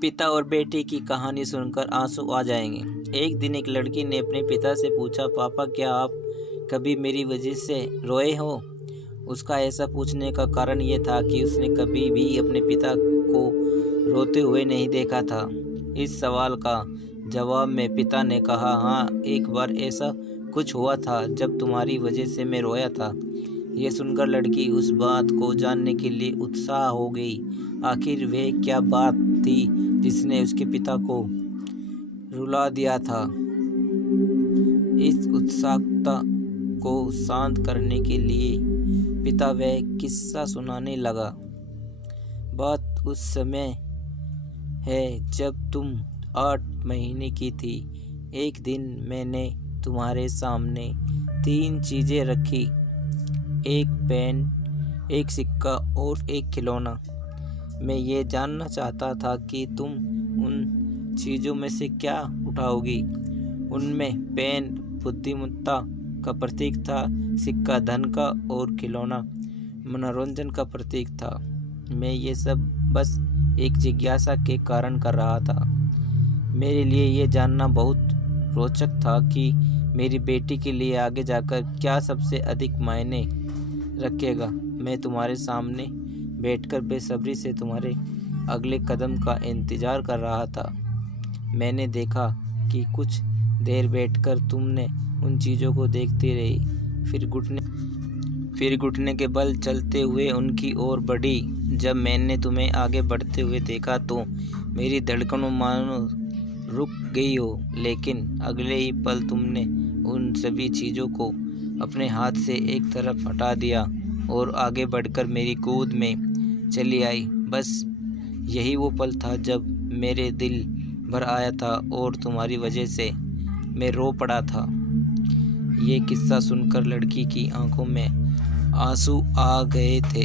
पिता और बेटे की कहानी सुनकर आंसू आ जाएंगे। एक दिन एक लड़की ने अपने पिता से पूछा, पापा क्या आप कभी मेरी वजह से रोए हो? उसका ऐसा पूछने का कारण ये था कि उसने कभी भी अपने पिता को रोते हुए नहीं देखा था। इस सवाल का जवाब में पिता ने कहा, हाँ, एक बार ऐसा कुछ हुआ था जब तुम्हारी वजह से मैं रोया था। यह सुनकर लड़की उस बात को जानने के लिए उत्साह हो गई। आखिर वह क्या बात थी जिसने उसके पिता को रुला दिया था? इस उत्सुकता को शांत करने के लिए पिता वह किस्सा सुनाने लगा। बात उस समय है जब तुम 8 महीने की थी। एक दिन मैंने तुम्हारे सामने 3 चीज़ें रखी, एक पेन, एक सिक्का और एक खिलौना। मैं ये जानना चाहता था कि तुम उन चीज़ों में से क्या उठाओगी। उनमें पेन बुद्धिमत्ता का प्रतीक था, सिक्का धन का और खिलौना मनोरंजन का प्रतीक था। मैं ये सब बस एक जिज्ञासा के कारण कर रहा था। मेरे लिए ये जानना बहुत रोचक था कि मेरी बेटी के लिए आगे जाकर क्या सबसे अधिक मायने रखेगा। मैं तुम्हारे सामने बैठकर बेसब्री से तुम्हारे अगले कदम का इंतज़ार कर रहा था। मैंने देखा कि कुछ देर बैठकर तुमने उन चीज़ों को देखती रही, फिर घुटने के बल चलते हुए उनकी ओर बढ़ी। जब मैंने तुम्हें आगे बढ़ते हुए देखा तो मेरी धड़कनों मानो रुक गई हो, लेकिन अगले ही पल तुमने उन सभी चीज़ों को अपने हाथ से एक तरफ हटा दिया और आगे बढ़कर मेरी गोद में चली आई। बस यही वो पल था जब मेरे दिल भर आया था और तुम्हारी वजह से मैं रो पड़ा था। ये किस्सा सुनकर लड़की की आंखों में आंसू आ गए थे।